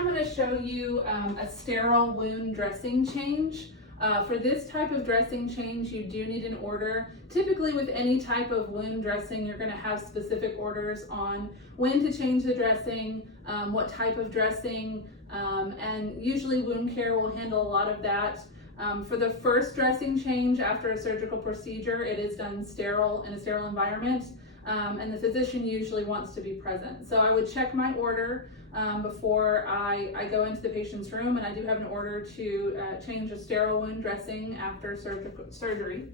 I'm going to show you a sterile wound dressing change. For this type of dressing change, you do need an order. Typically with any type of wound dressing, you're going to have specific orders on when to change the dressing, what type of dressing, and usually wound care will handle a lot of that. For the first dressing change after a surgical procedure, it is done sterile in a sterile environment, and the physician usually wants to be present. So I would check my order before I go into the patient's room, and I do have an order to change a sterile wound dressing after surgery.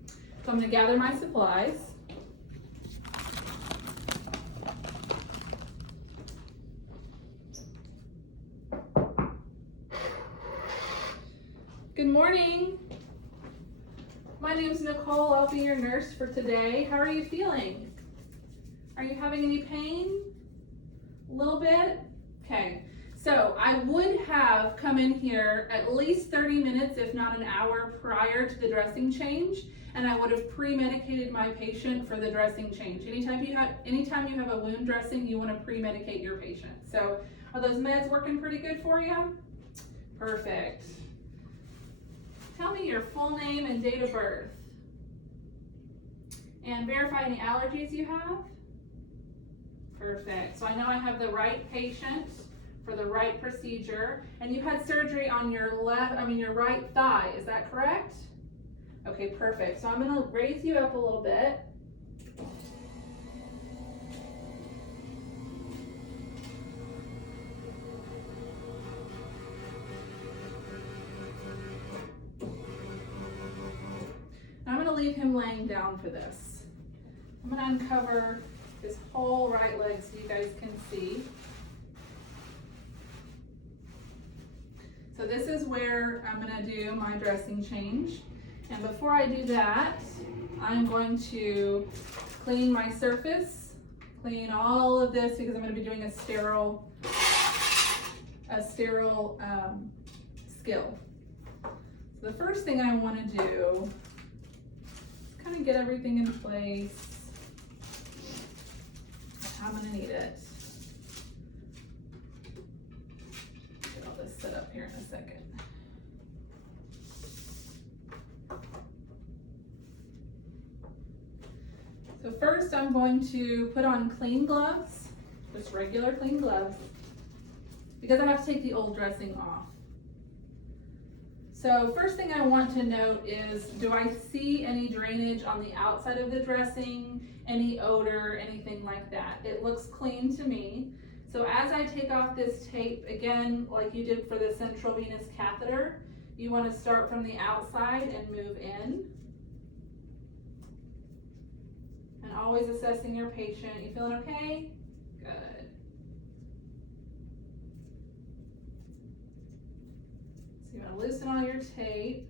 So I'm going to gather my supplies. Good morning. My name is Nicole. I'll be your nurse for today. How are you feeling? Are you having any pain? A little bit? Okay. So I would have come in here at least 30 minutes, if not an hour, prior to the dressing change, and I would have pre-medicated my patient for the dressing change. Anytime you have a wound dressing, you want to pre-medicate your patient. So are those meds working pretty good for you? Perfect. Tell me your full name and date of birth. And verify any allergies you have. Perfect. So I know I have the right patient for the right procedure. And you had surgery on your your right thigh. Is that correct? Okay, perfect. So I'm going to raise you up a little bit. I'm going to leave him laying down for this. I'm going to uncover his whole right leg so you guys can see. So this is where I'm going to do my dressing change. And before I do that, I'm going to clean my surface, clean all of this because I'm going to be doing a sterile skill. So the first thing I want to do, kind of get everything in place. I'm gonna need it. Get all this set up here in a second. So first I'm going to put on clean gloves, just regular clean gloves, because I have to take the old dressing off. So first thing I want to note is, do I see any drainage on the outside of the dressing, any odor, anything like that? It looks clean to me. So as I take off this tape, again, like you did for the central venous catheter, you want to start from the outside and move in. And always assessing your patient. You feeling okay? Good. So you want to loosen all your tape.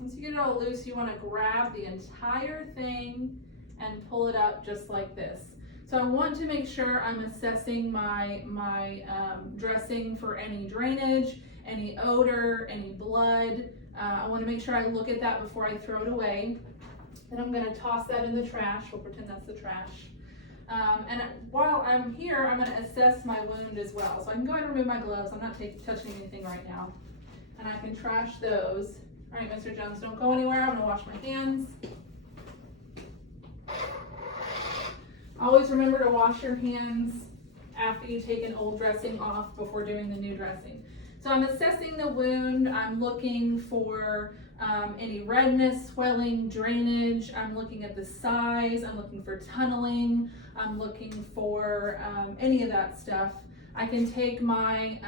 Once you get it all loose, you want to grab the entire thing and pull it up just like this. So I want to make sure I'm assessing my dressing for any drainage, any odor, any blood. I want to make sure I look at that before I throw it away. Then I'm going to toss that in the trash. We'll pretend that's the trash. And while I'm here, I'm going to assess my wound as well. So I can go ahead and remove my gloves. I'm not touching anything right now. And I can trash those. All right, Mr. Jones, don't go anywhere. I'm going to wash my hands. Always remember to wash your hands after you take an old dressing off before doing the new dressing. So I'm assessing the wound. I'm looking for any redness, swelling, drainage. I'm looking at the size. I'm looking for tunneling. I'm looking for any of that stuff. I can take my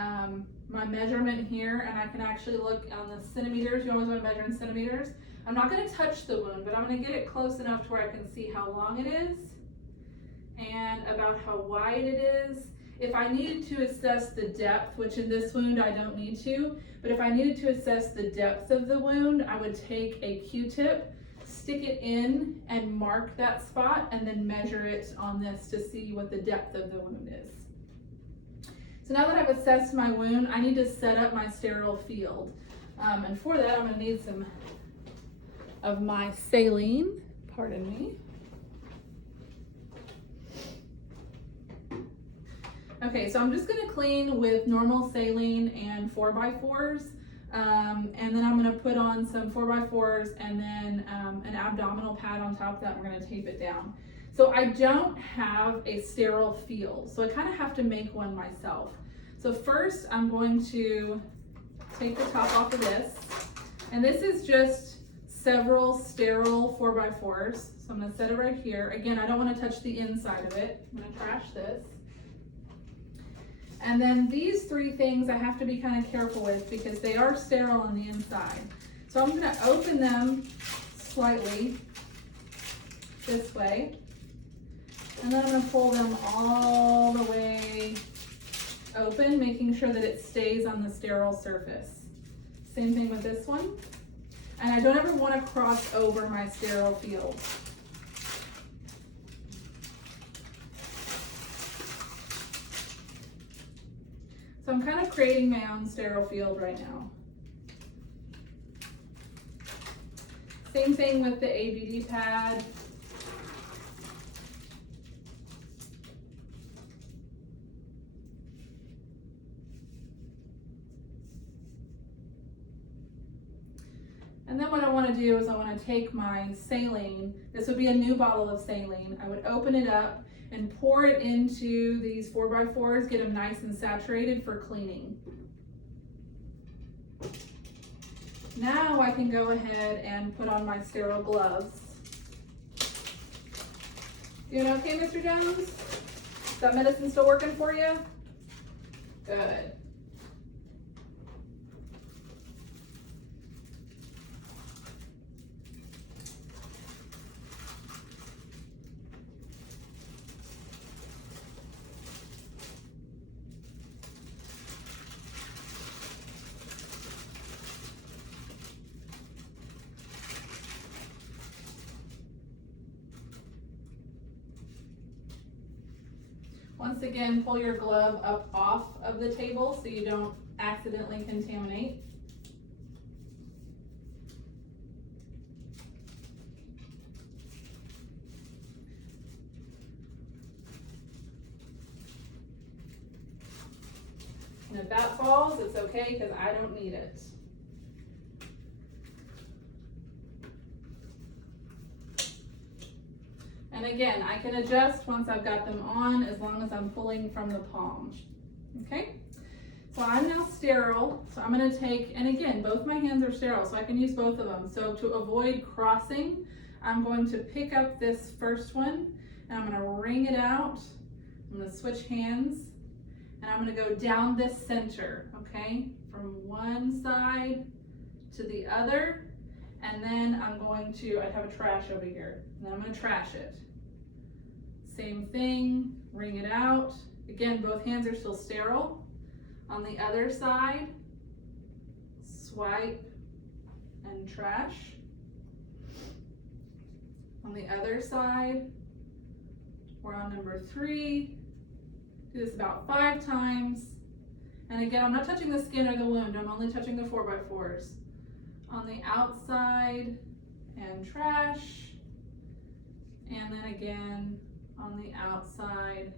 my measurement here and I can actually look on the centimeters. You always want to measure in centimeters. I'm not going to touch the wound, but I'm going to get it close enough to where I can see how long it is and about how wide it is. If I needed to assess the depth, which in this wound I don't need to, but if I needed to assess the depth of the wound, I would take a Q-tip, stick it in and mark that spot and then measure it on this to see what the depth of the wound is. So now that I've assessed my wound, I need to set up my sterile field. And for that, I'm going to need some of my saline, pardon me. Okay, so I'm just gonna clean with normal saline and 4x4s. And then I'm gonna put on some 4x4s and then an abdominal pad on top of that. We're gonna tape it down. So I don't have a sterile field, so I kind of have to make one myself. So first I'm going to take the top off of this, and this is just several sterile 4x4s. So I'm gonna set it right here. Again, I don't wanna touch the inside of it. I'm gonna trash this. And then these three things I have to be kind of careful with because they are sterile on the inside. So I'm gonna open them slightly this way. And then I'm gonna pull them all the way open, making sure that it stays on the sterile surface. Same thing with this one. And I don't ever wanna cross over my sterile field. So I'm kind of creating my own sterile field right now. Same thing with the ABD pad. And then what I want to do is I want to take my saline. This would be a new bottle of saline. I would open it up and pour it into these 4x4s, get them nice and saturated for cleaning. Now I can go ahead and put on my sterile gloves. Doing okay, Mr. Jones? Is that medicine still working for you? Good. Once again, pull your glove up off of the table so you don't accidentally contaminate. And if that falls, it's okay because I don't need it. And again, I can adjust once I've got them on as long as I'm pulling from the palm. Okay, so I'm now sterile. So I'm gonna take, and again, both my hands are sterile, so I can use both of them. So to avoid crossing, I'm going to pick up this first one and I'm gonna wring it out. I'm gonna switch hands and I'm gonna go down this center, okay? From one side to the other. And then I'm going to, I have a trash over here, and then I'm gonna trash it. Same thing, wring it out. Again, both hands are still sterile. On the other side, swipe and trash. On the other side, we're on number 3. Do this about 5 times. And again, I'm not touching the skin or the wound, I'm only touching the 4x4s. On the outside and trash, and then again on the outside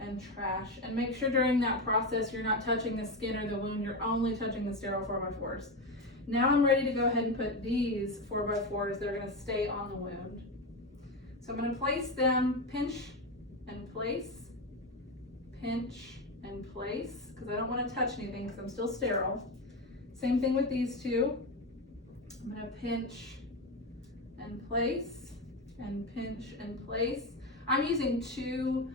and trash. And make sure during that process you're not touching the skin or the wound, you're only touching the sterile 4x4s. Now I'm ready to go ahead and put these 4x4s that are going to stay on the wound. So I'm going to place them, pinch and place, pinch and place, because I don't want to touch anything because I'm still sterile. Same thing with these two. I'm going to pinch and place and pinch and place. I'm using 2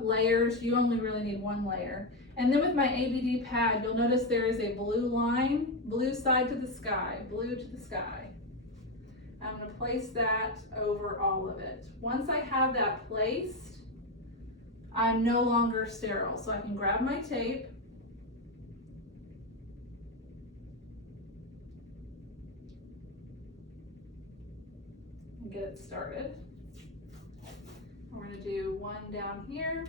layers. You only really need 1 layer. And then with my ABD pad, you'll notice there is a blue line, blue side to the sky, blue to the sky. I'm going to place that over all of it. Once I have that placed, I'm no longer sterile. So I can grab my tape, get it started. We're going to do 1 down here.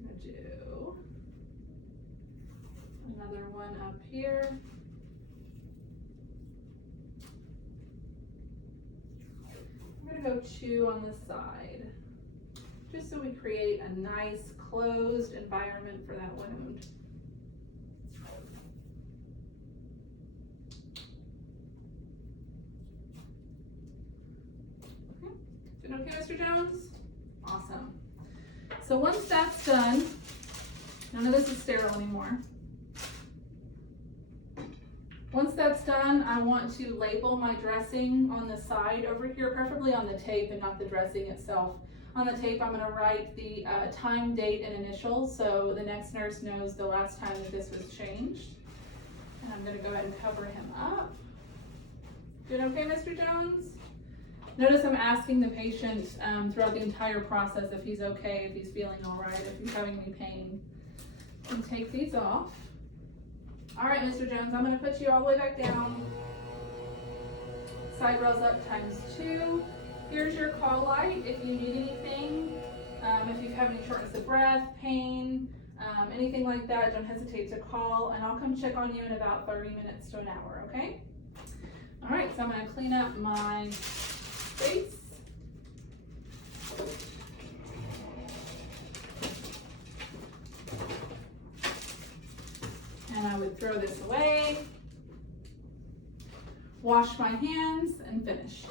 I'm going to do another one up here. go 2 on the side, just so we create a nice closed environment for that wound. Okay. Is it okay, Mr. Jones? Awesome. So once that's done, none of this is sterile anymore. Once that's done, I want to label my dressing on the side over here, preferably on the tape and not the dressing itself. On the tape, I'm going to write the time, date, and initials, so the next nurse knows the last time that this was changed. And I'm going to go ahead and cover him up. Doing okay, Mr. Jones? Notice I'm asking the patient throughout the entire process if he's okay, if he's feeling all right, if he's having any pain. And take these off. All right, Mr. Jones, I'm going to put you all the way back down. Side rails up ×2. Here's your call light if you need anything. If you have any shortness of breath, pain, anything like that, don't hesitate to call, and I'll come check on you in about 30 minutes to an hour, okay? All right, so I'm going to clean up my face. And I would throw this away, wash my hands, and finish.